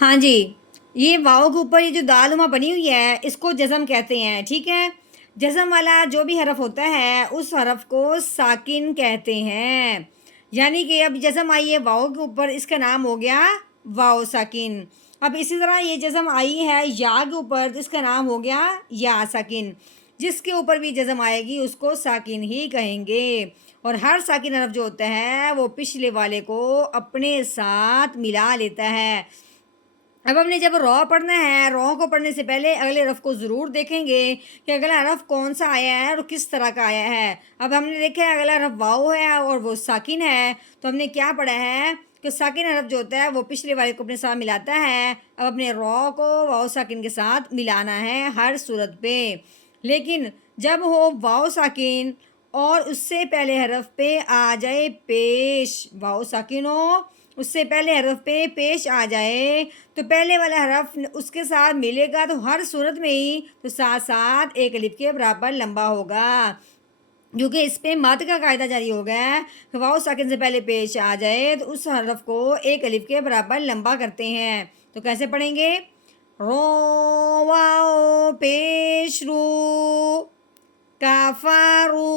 ہاں جی، یہ واؤ کے اوپر یہ جو دالما بنی ہوئی ہے اس کو جزم کہتے ہیں، ٹھیک ہے؟ جزم والا جو بھی حرف ہوتا ہے اس حرف کو ساکن کہتے ہیں، یعنی کہ اب جزم آئی ہے واؤ کے اوپر، اس کا نام ہو گیا واؤ ساکن۔ اب اسی طرح یہ جزم آئی ہے یا کے اوپر، تو اس کا نام ہو گیا یا ساکن۔ جس کے اوپر بھی جزم آئے گی اس کو ساکن ہی کہیں گے، اور ہر ساکن حرف جو ہوتا ہے وہ پچھلے والے کو اپنے ساتھ ملا لیتا ہے۔ اب ہم نے جب رو پڑھنا ہے، رو کو پڑھنے سے پہلے اگلے حرف کو ضرور دیکھیں گے کہ اگلا حرف کون سا آیا ہے اور کس طرح کا آیا ہے۔ اب ہم نے دیکھا ہے اگلا حرف واؤ ہے اور وہ ساکن ہے، تو ہم نے کیا پڑھا ہے کہ ساکن حرف جو ہوتا ہے وہ پچھلے والے کو اپنے ساتھ ملاتا ہے۔ اب اپنے رو کو واؤ ساکن کے ساتھ ملانا ہے ہر صورت پہ، لیکن جب ہو واؤ ساکن اور اس سے پہلے حرف پہ آ جائے پیش، واؤ ساکن ہو اس سے پہلے حرف پہ پیش آ جائے تو پہلے والا حرف اس کے ساتھ ملے گا تو ہر صورت میں ہی تو ساتھ ساتھ ایک الف کے برابر لمبا ہوگا، کیونکہ اس پہ مد کا قاعدہ جاری ہو گیا ہے کہ واؤ ساکن سے پہلے پیش آ جائے تو اس حرف کو ایک الف کے برابر لمبا کرتے ہیں۔ تو کیسے پڑھیں گے؟ رو واؤ پیش رو کافارو